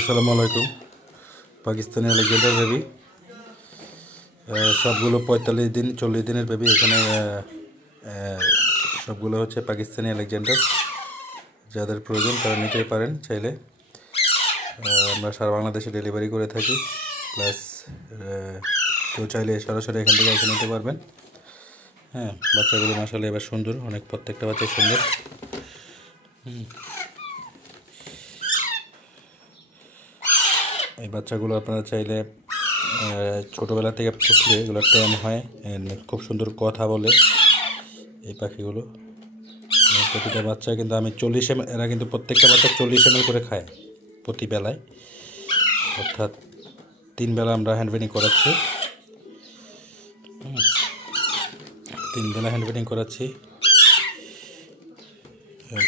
আসসালামু আলাইকুম। Pakistani Alexander baby সবগুলো 45 দিন 40 দিনের বেবি। এখানে সবগুলো হচ্ছে পাকিস্তানি আলেকজান্ডার। যাদের প্রয়োজন তারা নিতে পারেন চাইলে। আমরা সারা বাংলাদেশে ডেলিভারি করে থাকি, প্লাস কেউ চাইলে সরাসরি এখান থেকে এসে নিতে পারবেন। হ্যাঁ, বাচ্চাগুলো মাশাআল্লাহ এবার সুন্দর, অনেক প্রত্যেকটা বাচ্চা সুন্দর। এই বাচ্চাগুলো আপনারা চাইলে ছোটোবেলা থেকে পুষলে এগুলো ট্যাম হয়, খুব সুন্দর কথা বলে এই পাখিগুলো। প্রতিটা বাচ্চা কিন্তু আমি 40 ml, এরা কিন্তু প্রত্যেকটা বাচ্চা 40 ml করে খায় প্রতি বেলায়, অর্থাৎ 3 বেলা আমরা হ্যান্ড ফিডিং করাচ্ছি। 3 বেলা হ্যান্ড ফিডিং করাচ্ছি।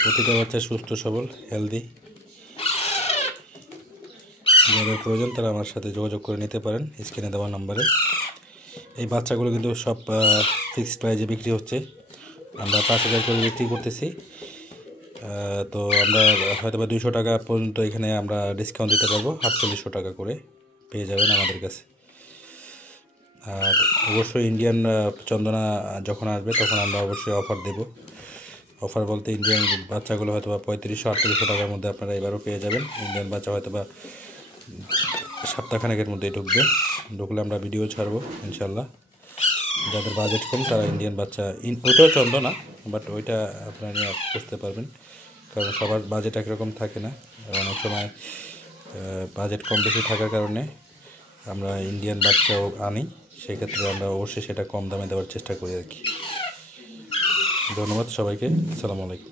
প্রতিটা বাচ্চা সুস্থ সবল, হেলদি। যাদের প্রয়োজন তারা আমার সাথে যোগাযোগ করে নিতে পারেন স্ক্রিনে দেওয়া নম্বরে। এই বাচ্চাগুলো কিন্তু সব ফিক্সড প্রাইজে বিক্রি হচ্ছে। আমরা 5,000 করে বিক্রি করতেছি। তো আমরা হয়তো বা 200 টাকা পর্যন্ত এখানে আমরা ডিসকাউন্ট দিতে পারবো। 4800 টাকা করে পেয়ে যাবেন আমাদের কাছে। আর অবশ্যই ইন্ডিয়ান চন্দনা যখন আসবে তখন আমরা অবশ্যই অফার দেব। অফার বলতে ইন্ডিয়ান বাচ্চাগুলো হয়তো বা 3500-3800 টাকার মধ্যে আপনারা এবারও পেয়ে যাবেন। ইন্ডিয়ান বাচ্চা হয়তো বা সপ্তাহখানেকের মধ্যেই ঢুকলে আমরা ভিডিও ছাড়বো ইনশাল্লাহ। যাদের বাজেট কম তারা ইন্ডিয়ান বাচ্চা, ওইটাও চন্দনা, বাট ওইটা আপনারা নিয়ে বুঝতে পারবেন, কারণ সবার বাজেট একরকম থাকে না। অনেক সময় বাজেট কম বেশি থাকার কারণে আমরা ইন্ডিয়ান বাচ্চাও আনি, সেক্ষেত্রে আমরা অবশ্যই সেটা কম দামে দেওয়ার চেষ্টা করি আর কি। ধন্যবাদ সবাইকে। আসসালামু আলাইকুম।